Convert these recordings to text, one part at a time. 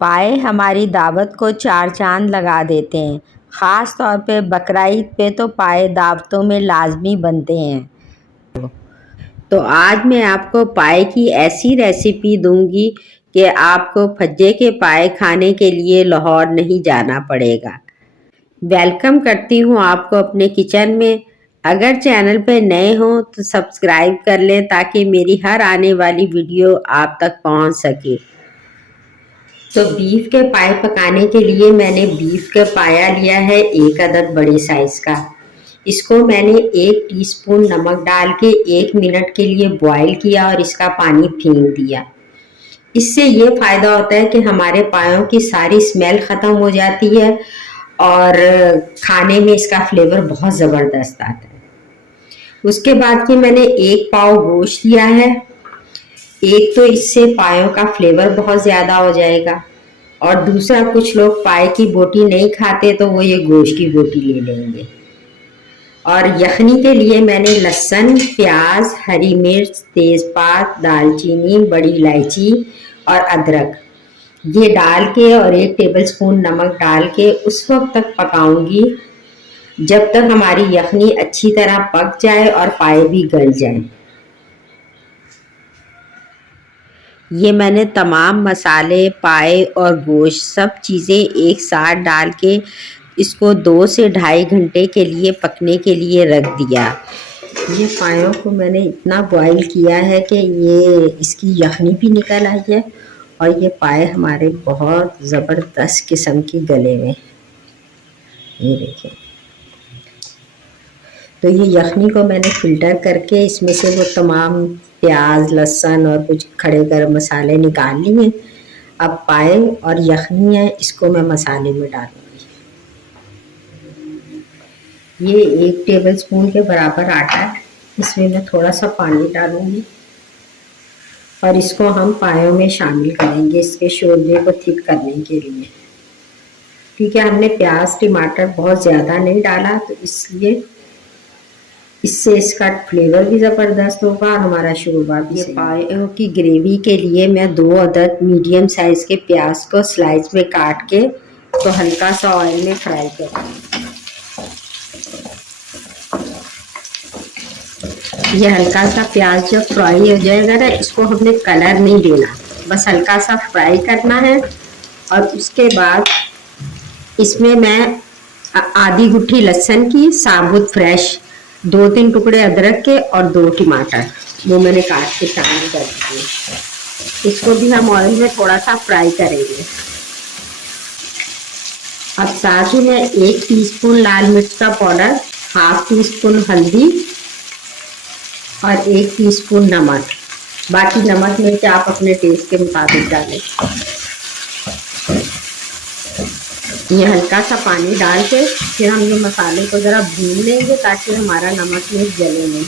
पाए हमारी दावत को चार चांद लगा देते हैं। ख़ास तौर पे बकरीद पे तो पाए दावतों में लाजमी बनते हैं। तो आज मैं आपको पाए की ऐसी रेसिपी दूंगी कि आपको फज्जे के पाए खाने के लिए लाहौर नहीं जाना पड़ेगा। वेलकम करती हूँ आपको अपने किचन में। अगर चैनल पे नए हो तो सब्सक्राइब कर लें ताकि मेरी हर आने वाली वीडियो आप तक पहुँच सके। तो बीफ के पाए पकाने के लिए मैंने बीफ का पाया लिया है 1 अदद बड़े साइज का। इसको मैंने 1 टीस्पून नमक डाल के 1 मिनट के लिए बॉईल किया और इसका पानी फेंक दिया। इससे ये फायदा होता है कि हमारे पायों की सारी स्मेल खत्म हो जाती है और खाने में इसका फ्लेवर बहुत ज़बरदस्त आता है। उसके बाद कि मैंने 1 पाव गोश्त लिया है। एक तो इससे पायों का फ्लेवर बहुत ज़्यादा हो जाएगा और दूसरा कुछ लोग पाए की बोटी नहीं खाते तो वो ये गोश्त की बोटी ले लेंगे। और यखनी के लिए मैंने लहसुन, प्याज, हरी मिर्च, तेज़पात, दालचीनी, बड़ी इलायची और अदरक ये डाल के और 1 टेबलस्पून नमक डाल के उस वक्त तक पकाऊंगी जब तक हमारी यखनी अच्छी तरह पक जाए और पाए भी गल जाए। ये मैंने तमाम मसाले, पाए और गोश्त सब चीज़ें एक साथ डाल के इसको 2 से ढाई घंटे के लिए पकने के लिए रख दिया। ये पायों को मैंने इतना बॉईल किया है कि ये इसकी यखनी भी निकल आई है और ये पाए हमारे बहुत ज़बरदस्त किस्म के गले में। ये देखिए, तो ये यखनी को मैंने फ़िल्टर करके इसमें से वो तमाम प्याज, लहसुन और कुछ खड़े गरम मसाले निकाल लिए। अब पाए और यखनी है इसको मैं मसाले में डालूंगी। ये 1 टेबलस्पून के बराबर आटा है, इसमें मैं थोड़ा सा पानी डालूंगी और इसको हम पायों में शामिल करेंगे इसके शोरबे को थिक करने के लिए। ठीक है, हमने प्याज टमाटर बहुत ज़्यादा नहीं डाला तो इसलिए इससे इसका फ्लेवर भी ज़बरदस्त होगा और हमारा शोरबा भी। ये पायों की ग्रेवी के लिए मैं 2 अदद मीडियम साइज़ के प्याज को स्लाइस में काट के तो हल्का सा ऑयल में फ्राई करूँगी। ये हल्का सा प्याज जब फ्राई हो जाएगा ना, इसको हमने कलर नहीं देना, बस हल्का सा फ्राई करना है। और उसके बाद इसमें मैं आधी गुट्ठी लहसुन की साबुत फ्रेश, 2-3 टुकड़े अदरक के और 2 टमाटर वो मैंने काट के शामिल कर दिए। इसको भी हम ऑयल में थोड़ा सा फ्राई करेंगे। अब साथ ही में 1 टीस्पून लाल मिर्च का पाउडर, हाफ टीस्पून हल्दी और 1 टीस्पून नमक। बाकी नमक मिर्च आप अपने टेस्ट के मुताबिक डालें। ये हल्का सा पानी डाल के फिर हम ये मसाले को ज़रा भून लेंगे ताकि हमारा नमक मिर्च जले नहीं।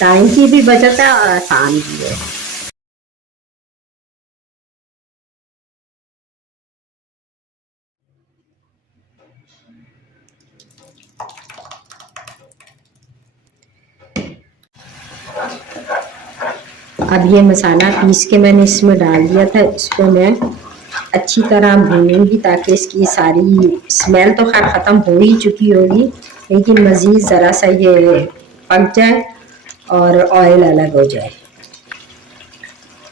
टाइम की भी बचत है और आसान भी है। अब ये मसाला पीस के मैंने इसमें डाल दिया था, इसको मैं अच्छी तरह भूनूंगी ताकि इसकी सारी स्मेल तो खैर ख़त्म हो ही चुकी होगी, लेकिन मज़ीद ज़रा सा ये पक जाए और ऑयल अलग हो जाए।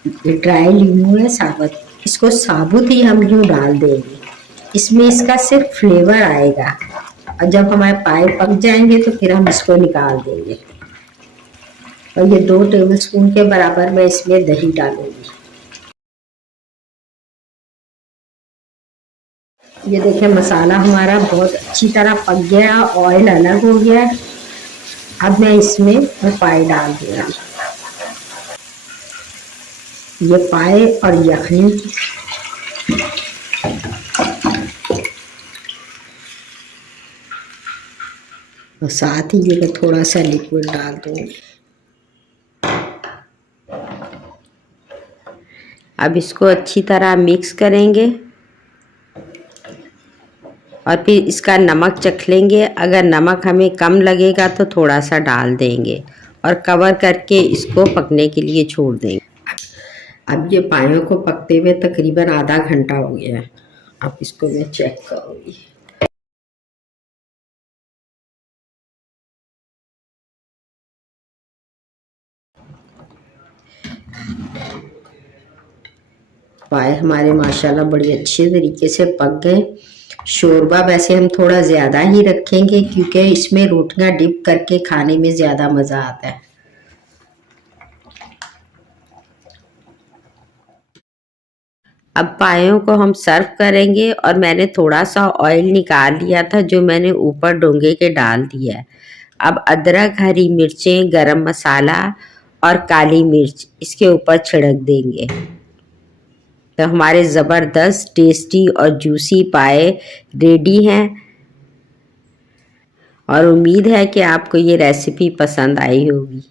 ये ड्राई लीमू है साबुत, इसको साबुत ही हम यूँ डाल देंगे, इसमें इसका सिर्फ फ्लेवर आएगा और जब हमारे पाए पक जाएंगे तो फिर हम इसको निकाल देंगे। और ये 2 टेबलस्पून के बराबर मैं इसमें दही डालूंगी। ये देखें मसाला हमारा बहुत अच्छी तरह पक गया, ऑयल अलग हो गया। अब मैं इसमें वो पाए डाल दूँगी। ये पाए और यखनी और साथ ही ये मैं थोड़ा सा लिक्विड डाल दूँगी। अब इसको अच्छी तरह मिक्स करेंगे और फिर इसका नमक चख लेंगे। अगर नमक हमें कम लगेगा तो थोड़ा सा डाल देंगे और कवर करके इसको पकने के लिए छोड़ देंगे। अब ये पायों को पकते हुए तकरीबन आधा घंटा हो गया है। अब इसको मैं चेक करूँगी। पाए हमारे माशाल्लाह बड़ी अच्छे तरीके से पक गए। शोरबा वैसे हम थोड़ा ज़्यादा ही रखेंगे क्योंकि इसमें रोटियां डिप करके खाने में ज़्यादा मज़ा आता है। अब पायों को हम सर्व करेंगे और मैंने थोड़ा सा ऑयल निकाल लिया था जो मैंने ऊपर डोंगे के डाल दिया है। अब अदरक, हरी मिर्चें, गरम मसाला और काली मिर्च इसके ऊपर छिड़क देंगे। तो हमारे ज़बरदस्त टेस्टी और जूसी पाए रेडी हैं और उम्मीद है कि आपको ये रेसिपी पसंद आई होगी।